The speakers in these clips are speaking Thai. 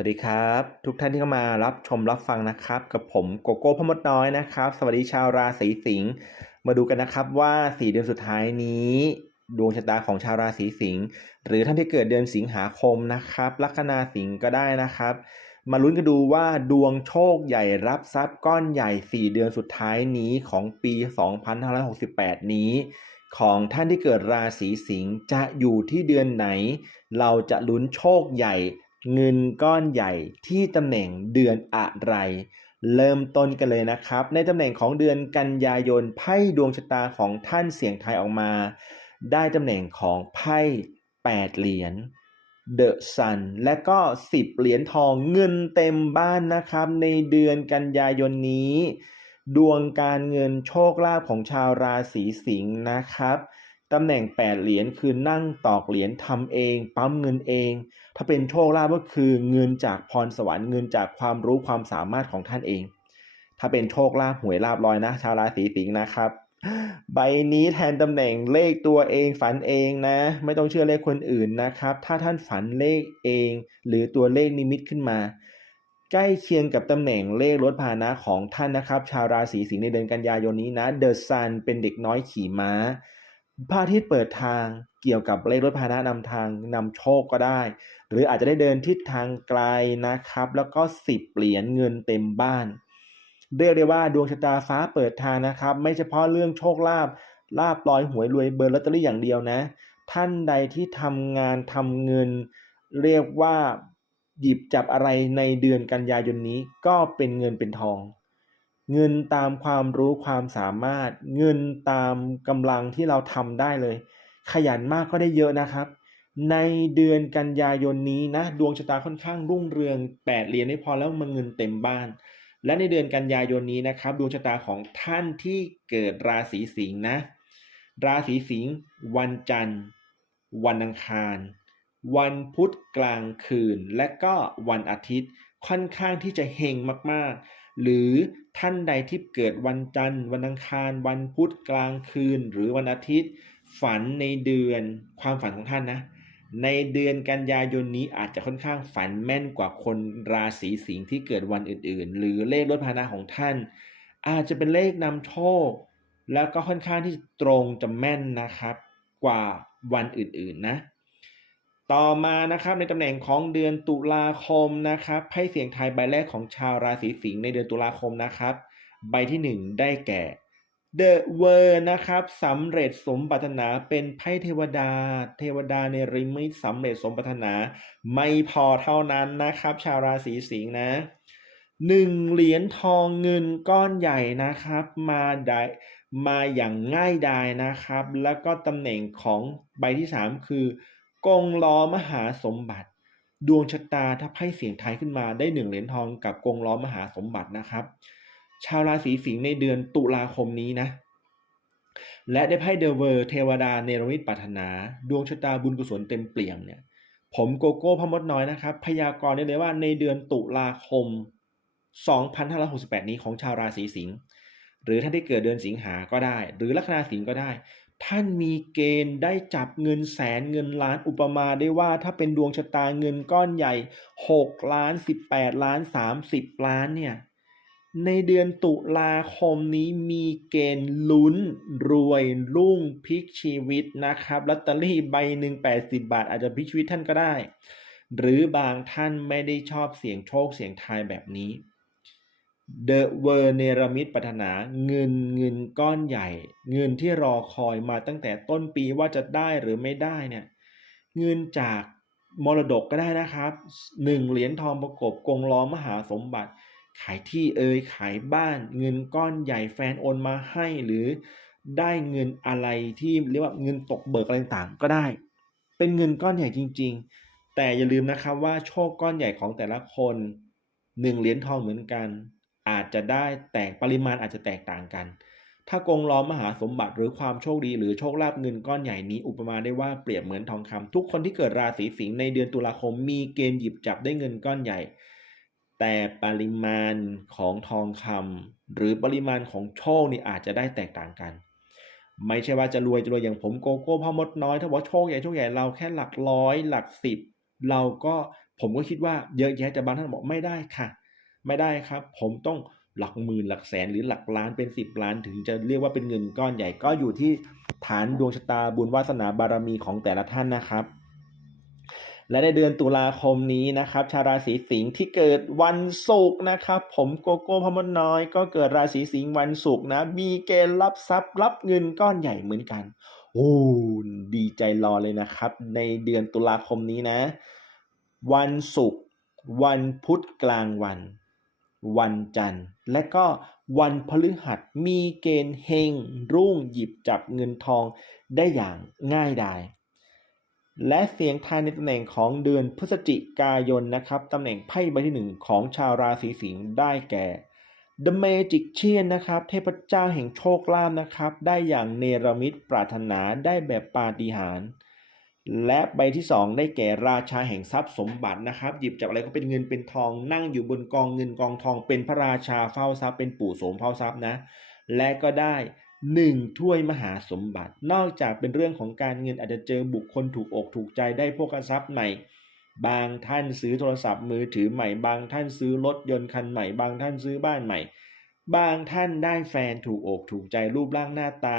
สวัสดีครับ ทุกท่านที่เข้ามารับชมรับฟังนะครับ กับผมโกโก้พมดน้อยนะครับ สวัสดีชาวราศีสิงห์มาดูกันนะครับว่า4เดือนสุดท้ายนี้ ดวงชะตาของชาวราศีสิงห์หรือท่านที่เกิดเดือนสิงหาคมนะครับลัคนาสิงห์ก็ได้นะครับ มาลุ้นกันดูว่าดวงโชคใหญ่รับทรัพย์ก้อนใหญ่4เดือนสุดท้ายนี้ของปี2568 นี้ของท่านที่เกิดราศีสิงห์จะอยู่ที่เดือนไหน เราจะลุ้นโชคใหญ่ เงินก้อนใหญ่ที่ตำแหน่งเดือนอะไร เริ่มต้นกันเลยนะครับ ในตำแหน่งของเดือนกันยายนไพ่ดวงชะตาของท่านเสียงไทยออกมา ได้ตำแหน่งของไพ่8เหรียญ The Sun และก็10เหรียญทองเงินเต็มบ้านนะครับ ในเดือนกันยายนนี้ ดวงการเงินโชคลาภของชาวราศีสิงห์นะครับ ตำแหน่ง 8 เหรียญคือนั่งตอกเหรียญทำเอง ปั๊มเงินเอง ถ้าเป็นโชคลาภก็คือเงินจากพรสวรรค์เงินจากความรู้ความสามารถของท่านเอง ถ้าเป็นโชคลาภหวยลาบลอยนะ ชาวราศีสิงห์นะครับ ใบนี้แทนตำแหน่งเลขตัวเองฝันเองนะ ไม่ต้องเชื่อเลขคนอื่นนะครับ ถ้าท่านฝันเลขเอง หรือตัวเลขนิมิตขึ้นมาใกล้เคียงกับตำแหน่งเลขรถพาหนะของท่านนะครับ ชาวราศีสิงห์ในเดือนกันยายนนี้นะเดอะซันเป็นเด็กน้อยขี่ม้า พระอาทิตย์เปิดทางเกี่ยวกับเลขรถพาหนะนำทางนำโชคก็ได้ หรืออาจจะได้เดินทิศทางไกลนะครับ แล้วก็สิบเหรียญเงินเต็มบ้านเรียกได้ว่าดวงชะตาฟ้าเปิดทางนะครับ ไม่เฉพาะเรื่องโชคลาภลาบลอยหวยรวยเบอร์ลอตเตอรี่อย่างเดียวนะ ท่านใดที่ทำงานทำเงิน เรียกว่าหยิบจับอะไรในเดือนกันยายนนี้ก็เป็นเงินเป็นทอง เงินตามความรู้ความสามารถ เงินตามกำลังที่เราทำได้เลย ขยันมากก็ได้เยอะนะครับ ในเดือนกันยายนนี้นะดวงชะตาค่อนข้างรุ่งเรือง8เหรียญไม่พอแล้วมันเงินเต็มบ้าน และในเดือนกันยายนนี้นะครับดวงชะตาของท่านที่เกิดราศีสิงห์นะ ราศีสิงห์วันจันทร์ วันอังคาร วันพุธกลางคืน และก็วันอาทิตย์ค่อนข้างที่จะเฮงมากๆ หรือ ท่านใดที่เกิดวันจันทร์ วันอังคาร วันพุธกลางคืน หรือวันอาทิตย์ ฝันในเดือนความฝันของท่านนะ ในเดือนกันยายนนี้อาจจะค่อนข้างฝันแม่นกว่าคนราศีสิงห์ที่เกิดวันอื่น ๆ หรือเลขรถพานะของท่าน อาจจะเป็นเลขนำโชค แล้วก็ค่อนข้างที่ตรงจะแม่นนะครับ กว่าวันอื่น ๆ นะ ต่อมานะครับในตำแหน่งของเดือนตุลาคมนะครับไพ่เสียงทายใบแรกของชาวราศีสิงห์ในเดือนตุลาคมนะครับ ใบที่หนึ่งได้แก่ The w o r นะครับสำเร็จสมปรารถนาเป็นไพ่เทวดา เทวดาในริมิตสำเร็จสมปรารถนา ไม่พอเท่านั้นนะครับ ชาวราศีสิงห์นะหนึ่งเหรียญทองเงินก้อนใหญ่นะครับ มาได้มาอย่างง่ายดายนะครับ แล้วก็ตำแหน่งของใบที่สามคือ กงล้อมหาสมบัติ ดวงชะตาถ้าไพ่เสียงไทยขึ้นมาได้หนึ่งเหรียญทองกับกงล้อมหาสมบัตินะครับ ชาวราศีสิงห์ในเดือนตุลาคมนี้นะ และได้ไพ่เดอะเวอร์เทวดาเนรมิตปรารถนา ดวงชะตาบุญกุศลเต็มเปี่ยมเนี่ยผมโกโก้พมดน้อยนะครับ พยากรณ์ได้เลยว่าในเดือนตุลาคม 2568 นี้ของชาวราศีสิงห์หรือท่านที่เกิดเดือนสิงหาก็ได้ หรือลัคนาสิงห์ก็ได้ ท่านมีเกณฑ์ได้จับเงินแสนเงินล้านอุปมาได้ว่าถ้าเป็นดวงชะตาเงินก้อนใหญ่ 6 ล้าน 18 ล้าน 30 ล้านเนี่ย ในเดือนตุลาคมนี้มีเกณฑ์ลุ้น รวยรุ่งพลิกชีวิตนะครับลอตเตอรี่ใบหนึ่ง80 บาท อาจจะพลิกชีวิตท่านก็ได้ หรือบางท่านไม่ได้ชอบเสี่ยงโชคเสี่ยงทายแบบนี้ เดอะเวอร์เนรมิตปรารถนาเงินเงินก้อนใหญ่ เงินที่รอคอยมาตั้งแต่ต้นปีว่าจะได้หรือไม่ได้เนี่ยเงินจากมรดกก็ได้นะครับหนึ่งเหรียญทองประกบกงล้อมหาสมบัติ ขายที่เอ่ยขายบ้าน เงินก้อนใหญ่แฟนโอนมาให้หรือได้เงินอะไรที่เรียกว่าเงินตกเบิกอะไรต่างก็ได้ เป็นเงินก้อนใหญ่จริง ๆ แต่อย่าลืมนะครับว่าโชคก้อนใหญ่ของแต่ละคนหนึ่งเหรียญทองเหมือนกัน จจะได้แตกปริมาณอาจจะแตกต่างกัน ถ้ากงล้อมมหาสมบัติหรือความโชคดีหรือโชคลาภเงินก้อนใหญ่นี้อุปมาได้ว่าเปรียบเหมือนทองคำทุกคนที่เกิดราศีสิงห์ในเดือนตุลาคมมีเกณฑ์หยิบจับได้เงินก้อนใหญ่ แต่ปริมาณของทองคำหรือปริมาณของโชคนี่อาจจะได้แตกต่างกันไม่ใช่ว่าจะรวยจะรวยอย่างผมโกโก้พ่อมดน้อย ถ้าว่าโชคใหญ่โชคใหญ่เราแค่หลักร้อย หลักสิบ เราก็ผมก็คิดว่าเยอะแยะแต่บางท่านบอกไม่ได้ค่ะ ไม่ได้ครับ ผมต้อง หลักหมื่นหลักแสนหรือหลักล้านเป็นสิบล้านถึงจะเรียกว่าเป็นเงินก้อนใหญ่ก็อยู่ที่ฐานดวงชะตาบุญวาสนาบารมีของแต่ละท่านนะครับ และในเดือนตุลาคมนี้นะครับ ชาวราศีสิงห์ที่เกิดวันศุกร์นะครับ ผมโกโก้พมดน้อย ก็เกิดราศีสิงห์วันศุกร์นะ มีเกณฑ์รับทรัพย์รับเงินก้อนใหญ่เหมือนกันโอ้ดีใจรอเลยนะครับ ในเดือนตุลาคมนี้นะ วันศุกร์วันพุธกลางวัน วันจันทร์ และก็วันพฤหัสมีเกณฑ์เฮงรุ่งหยิบจับเงินทองได้อย่างง่ายดายและเสียงทายในตำแหน่งของเดือนพฤศจิกายนนะครับตำแหน่งไพ่ใบที่หนึ่งของชาวราศีสิงห์ได้แก่ The Magician นะครับ เทพเจ้าแห่งโชคลาภนะครับ ได้อย่างเนรมิตปรารถนาได้แบบปาฏิหาริย์ และใบที่สองได้แก่ราชาแห่งทรัพย์สมบัตินะครับ หยิบจับอะไรก็เป็นเงินเป็นทอง นั่งอยู่บนกองเงินกองทอง เป็นพระราชาเฝ้าทรัพย์เป็นปู่โสมเฝ้าทรัพย์นะ และก็ได้หนึ่งถ้วยมหาสมบัติ นอกจากเป็นเรื่องของการเงินอาจจะเจอบุคคลถูกอกถูกใจได้พวกทรัพย์ใหม่ บางท่านซื้อโทรศัพท์มือถือใหม่ บางท่านซื้อรถยนต์คันใหม่ บางท่านซื้อบ้านใหม่ บางท่านได้แฟนถูกอกถูกใจรูปร่างหน้าตา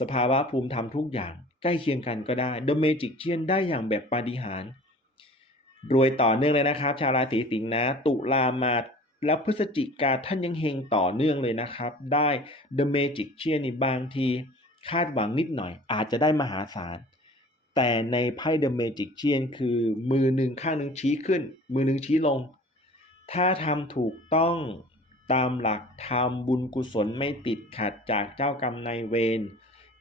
สภาวะภูมิธรรมทุกอย่าง ใกล้เคียงกันก็ได้ The Magic เชียนได้อย่างแบบปาฏิหาริย์รวยต่อเนื่องเลยนะครับ ชาวราศีสิงห์นะ ตุลามาแล้วพฤศจิกาท่านยังเฮงต่อเนื่องเลยนะครับ ได้ The Magic เชียนนี่บางทีคาดหวังนิดหน่อย อาจจะได้มหาศาลแต่ในไพ่ The Magic เชียนคือมือหนึ่งข้างหนึ่งชี้ขึ้น มือหนึ่งชี้ลง ถ้าทำถูกต้องตามหลักทำบุญกุศลไม่ติดขัดจากเจ้ากรรมนายเวร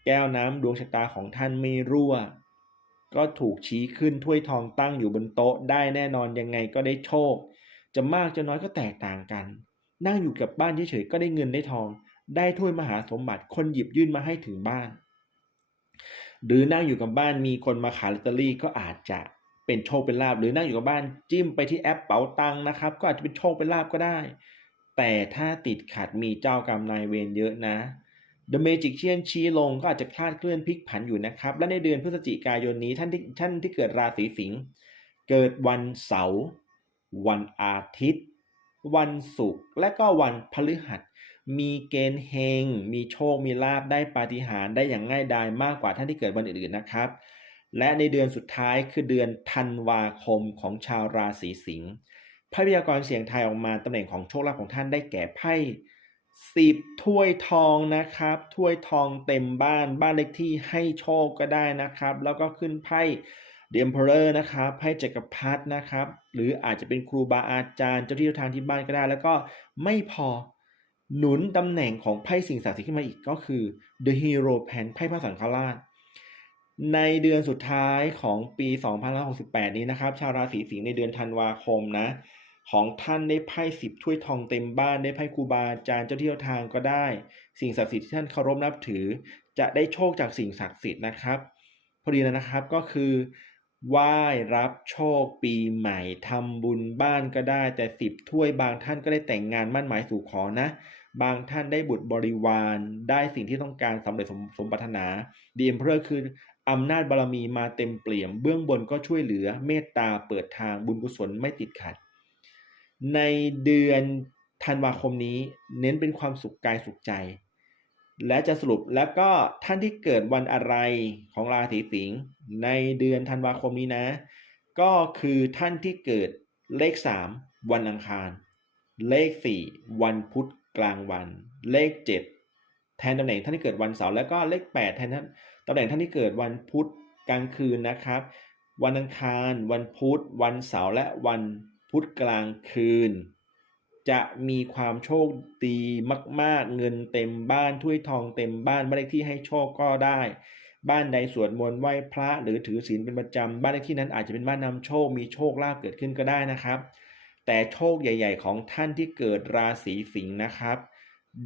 แก้วน้ำดวงชะตาของท่านไม่รั่ว ก็ถูกชี้ขึ้นถ้วยทองตั้งอยู่บนโต๊ะได้แน่นอนยังไงก็ได้โชค จะมากจะน้อยก็แตกต่างกัน นั่งอยู่กับบ้านเฉยๆก็ได้เงินได้ทอง ได้ถ้วยมหาสมบัติคนหยิบยื่นมาให้ถึงบ้าน หรือนั่งอยู่กับบ้านมีคนมาขายลอตเตอรี่ก็อาจจะเป็นโชคเป็นลาบหรือนั่งอยู่กับบ้านจิ้มไปที่แอปเป๋าตังค์นะครับ ก็อาจจะเป็นโชคเป็นลาบก็ได้ แต่ถ้าติดขัดมีเจ้ากรรมนายเวรเยอะนะ The Magician ชี้ลงก็อาจจะคลาดเคลื่อนพลิกผันอยู่นะครับ และในเดือนพฤศจิกายนนี้ท่านที่ท่านที่เกิดราศีสิงห์เกิดวันเสาร์วันอาทิตย์ วันศุกร์และก็วันพฤหัส มีเกณฑ์เฮง มีโชค มีลาบได้ปาฏิหาริย์ได้อย่างง่ายดายมากกว่าท่านที่เกิดวันอื่นๆนะครับ และในเดือนสุดท้ายคือเดือนธันวาคมของชาวราศีสิงห์ไพ่พยากรณ์เสียงไทายออกมาตำแหน่งของโชคลาภของท่านได้แก่ไพ่ สิบถ้วยทองนะครับ ถ้วยทองเต็มบ้าน บ้านเลขที่ให้โชคก็ได้นะครับ แล้วก็ขึ้นไพ่เดมเพลอร์นะครับไพ่จักรพรรดินะครับ หรืออาจจะเป็นครูบาอาจารย์เจ้าที่เจ้าทางที่บ้านก็ได้ แล้วก็ไม่พอหนุนตำแหน่งของไพ่สิ่งศักดิ์สิทธิ์ขึ้นมาอีกก็คือ The Hero Pen ไพ่พระสังฆราช ในเดือนสุดท้ายของปี 2568 นี้นะครับ ชาวราศีสิงห์ในเดือนธันวาคมนะ ของท่านได้ไพ่สิบถ้วยทองเต็มบ้านได้ไพ่ครูบาอาจารย์เจ้าที่เจ้าทางก็ได้ สิ่งศักดิ์สิทธิ์ที่ท่านเคารพนับถือ จะได้โชคจากสิ่งศักดิ์สิทธิ์นะครับพอดีนะครับก็คือไหว้รับโชคปีใหม่ทำบุญบ้านก็ได้ แต่สิบถ้วยบางท่านก็ได้แต่งงานมั่นหมายสู่ขอนะ บางท่านได้บุตรบริวารได้สิ่งที่ต้องการสำเร็จสมสมปรารถนาดีเอ็มเพอร์คืออำนาจบารมีมาเต็มเปี่ยม เบื้องบนก็ช่วยเหลือเมตตาเปิดทางบุญกุศลไม่ติดขัด ในเดือนธันวาคมนี้ เน้นเป็นความสุขกายสุขใจ และจะสรุปแล้วก็ท่านที่เกิดวันอะไรของราศีสิงห์ในเดือนธันวาคมนี้นะ ก็คือท่านที่เกิดเลข 3 วันอังคาร เลข 4 วันพุธกลางวัน เลข 7 แทนตำแหน่งท่านที่เกิดวันเสาร์แล้วก็เลข 8 แทนท่านตำแหน่งท่านที่เกิดวันพุธกลางคืนนะครับ วันอังคาร วันพุธ วันเสาร์และวัน พุธกลางคืน จะมีความโชคดีมาก ๆ เงินเต็มบ้านถ้วยทองเต็มบ้านบ้านเลขที่ให้โชคก็ได้ บ้านใดสวดมนต์ไหว้พระหรือถือศีลเป็นประจำบ้านเลขที่นั้นอาจจะเป็นบ้านนำโชคมีโชคลาภเกิดขึ้นก็ได้นะครับ แต่โชคใหญ่ ๆ ของท่านที่เกิดราศีสิงห์นะครับ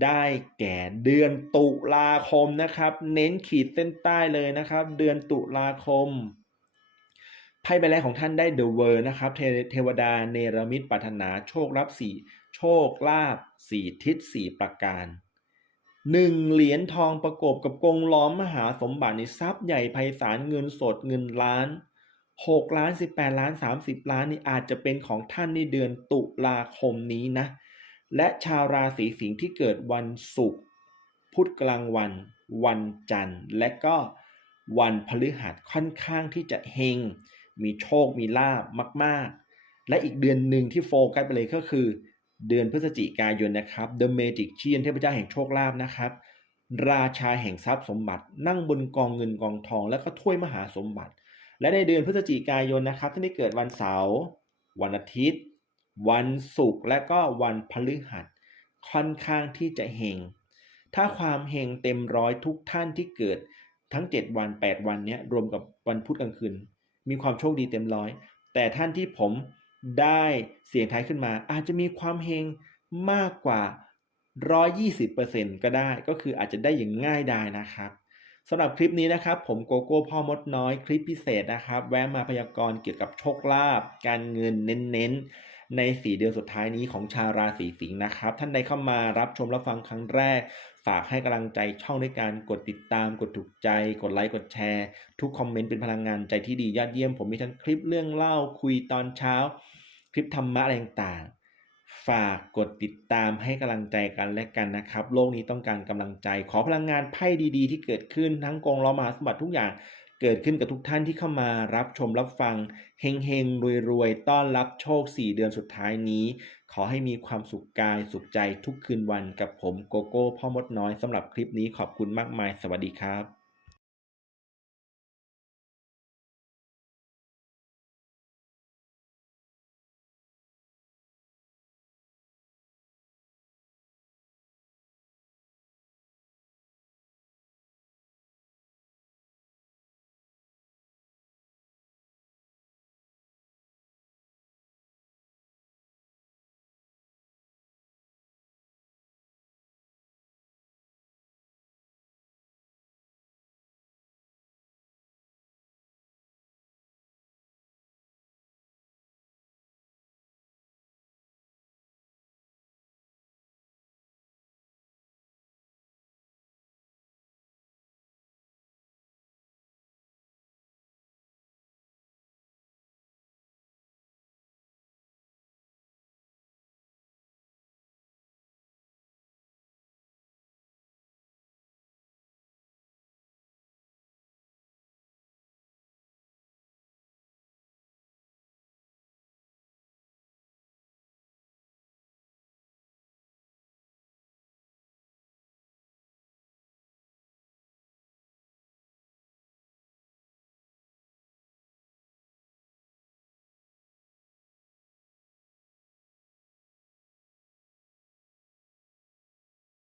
ได้แก่เดือนตุลาคมนะครับ เน้นขีดเส้นใต้เลยนะครับ เดือนตุลาคม ไพ่ใบแรกของท่านได้ The World นะครับเทวดาเนรมิตปรารถนาโชครับสี่โชคลาภสี่ทิศสี่ประการหนึ่งเหรียญทองประกบกับกงล้อมมหาสมบัติในทรัพย์ใหญ่ไพศาลเงินสดเงินล้าน6ล้าน18ล้าน30ล้านนี่อาจจะเป็นของท่านในเดือนตุลาคมนี้นะ และชาวราศีสิงห์ที่เกิดวันศุกร์พุธกลางวัน วันจันทร์ และก็วันพฤหัสค่อนข้างที่จะเฮง มีโชคมีลาบมาก ๆ และอีกเดือนหนึ่งที่โฟกัสไปเลยก็คือ เดือนพฤศจิกายนนะครับ The Magician เทพเจ้าแห่งโชคลาภนะครับ ราชาแห่งทรัพย์สมบัติ นั่งบนกองเงินกองทอง แล้วก็ถ้วยมหาสมบัติ และในเดือนพฤศจิกายนนะครับท่านที่เกิดวันเสาร์วันอาทิตย์ วันศุกร์และก็วันพฤหัสค่อนข้างที่จะเฮงถ้าความเฮงเต็มร้อยทุกท่านที่เกิดทั้ง 7 วัน 8 วันเนี้ยรวมกับวันพุธกลางคืน มีความโชคดีเต็มร้อย แต่ท่านที่ผมได้เสียงท้ายขึ้นมา อาจจะมีความเฮงมากกว่า 120%ก็ได้ก็คืออาจจะได้อย่างง่ายดายนะครับสำหรับคลิปนี้นะครับ ผมโกโก้พ่อมดน้อยคลิปพิเศษนะครับ แวะมาพยากรณ์เกี่ยวกับโชคลาภการเงินเน้นๆ ใน4เดือนสุดท้ายนี้ของชาวราศีสิงห์นะครับ ท่านใดเข้ามารับชมรับฟังครั้งแรก ฝากให้กำลังใจช่องด้วยการกดติดตาม กดถูกใจ กดไลค์กดแชร์ ทุกคอมเมนต์เป็นพลังงานใจที่ดียอดเยี่ยม ผมมีทั้งคลิปเรื่องเล่าคุยตอนเช้า คลิปธรรมะอะไรต่างฝากกดติดตามให้กำลังใจกันและกันนะครับ โลกนี้ต้องการกำลังใจ ขอพลังงานไพ่ดี ๆ ที่เกิดขึ้นทั้งกองล้อมหาสมบัติทุกอย่าง เกิดขึ้นกับทุกท่านที่เข้ามารับชมรับฟังเฮงเฮงรวยรวยต้อนรับโชค 4 เดือนสุดท้ายนี้ ขอให้มีความสุขกายสุขใจทุกคืนวันกับผมโกโก้พ่อมดน้อยสำหรับคลิปนี้ขอบคุณมากมาย สวัสดีครับ